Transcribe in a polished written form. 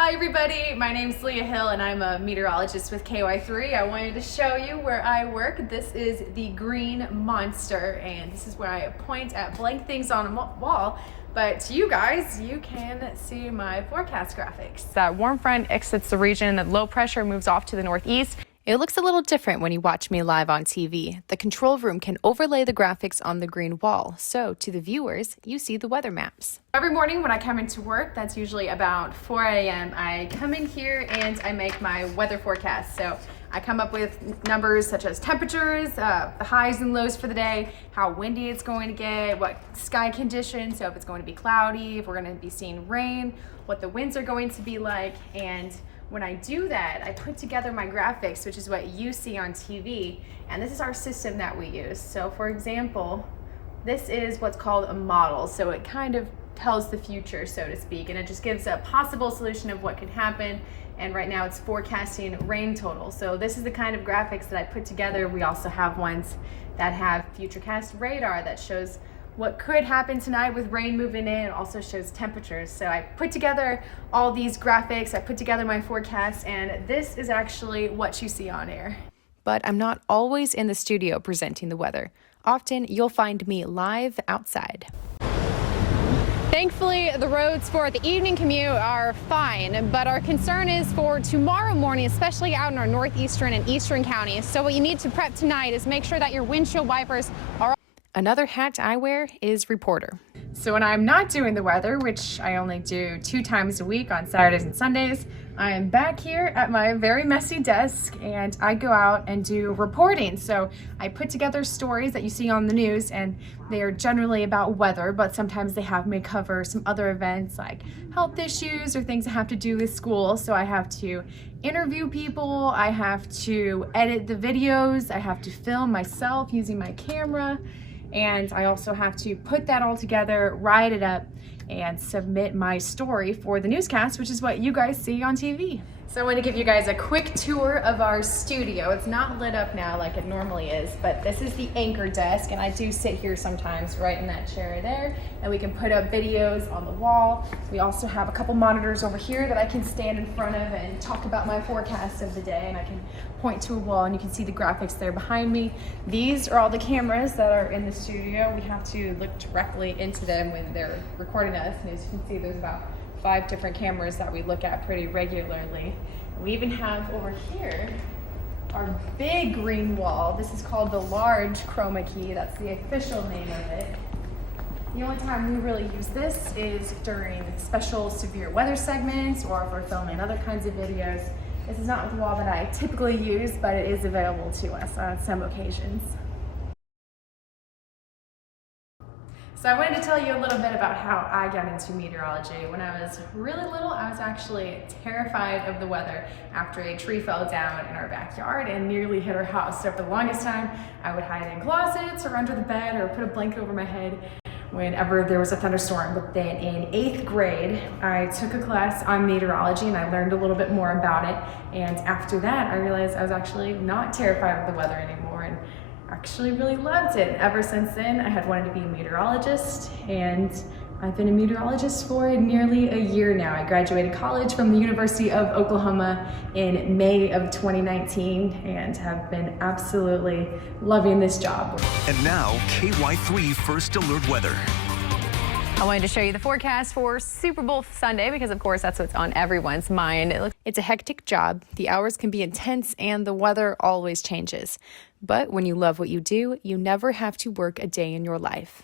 Hi everybody, my name is Leah Hill and I'm a meteorologist with KY3. I wanted to show you where I work. This is the Green Monster and this is where I point at blank things on a wall. But to you guys, you can see my forecast graphics. That warm front exits the region and the low pressure moves off to the northeast. It looks a little different when you watch me live on TV. The control room can overlay the graphics on the green wall, so to the viewers, you see the weather maps. Every morning when I come into work, that's usually about 4 a.m., I come in here and I make my weather forecast. So I come up with numbers such as temperatures, the highs and lows for the day, how windy it's going to get, what sky conditions, so if it's going to be cloudy, if we're going to be seeing rain, what the winds are going to be like, and when I do that, I put together my graphics, which is what you see on TV, and this is our system that we use. So for example, this is what's called a model. So it kind of tells the future, so to speak, and it just gives a possible solution of what could happen. And right now it's forecasting rain total. So this is the kind of graphics that I put together. We also have ones that have futurecast radar that shows what could happen tonight with rain moving in. It also shows temperatures. So I put together all these graphics, I put together my forecast, and this is actually what you see on air. But I'm not always in the studio presenting the weather. Often you'll find me live outside. Thankfully, the roads for the evening commute are fine, but our concern is for tomorrow morning, especially out in our northeastern and eastern counties. So what you need to prep tonight is make sure that your windshield wipers are. Another hat I wear is reporter. So when I'm not doing the weather, which I only do 2 times a week on Saturdays and Sundays, I am back here at my very messy desk and I go out and do reporting. So I put together stories that you see on the news and they are generally about weather, but sometimes they have me cover some other events like health issues or things that have to do with school. So I have to interview people, I have to edit the videos, I have to film myself using my camera. And I also have to put that all together, write it up, and submit my story for the newscast, which is what you guys see on TV. So I want to give you guys a quick tour of our studio. It's not lit up now like it normally is, but this is the anchor desk, and I do sit here sometimes right in that chair there, and we can put up videos on the wall. We also have a couple monitors over here that I can stand in front of and talk about my forecast of the day, and I can point to a wall and you can see the graphics there behind me. These are all the cameras that are in the studio. We have to look directly into them when they're recording us, and as you can see, there's about 5 different cameras that we look at pretty regularly. We even have over here our big green wall. This is called the large chroma key. That's the official name of it. The only time we really use this is during special severe weather segments or if we're filming other kinds of videos. This is not the wall that I typically use, but it is available to us on some occasions. So I wanted to tell you a little bit about how I got into meteorology. When I was really little, I was actually terrified of the weather after a tree fell down in our backyard and nearly hit our house. So for the longest time, I would hide in closets or under the bed or put a blanket over my head whenever there was a thunderstorm. But then in 8th grade, I took a class on meteorology and I learned a little bit more about it. And after that, I realized I was actually not terrified of the weather anymore and actually really loved it. Ever since then, I had wanted to be a meteorologist, and I've been a meteorologist for nearly a year now. I graduated college from the University of Oklahoma in May of 2019 and have been absolutely loving this job. And now, KY3 First Alert Weather. I wanted to show you the forecast for Super Bowl Sunday because, of course, that's what's on everyone's mind. It's a hectic job. The hours can be intense and the weather always changes. But when you love what you do, you never have to work a day in your life.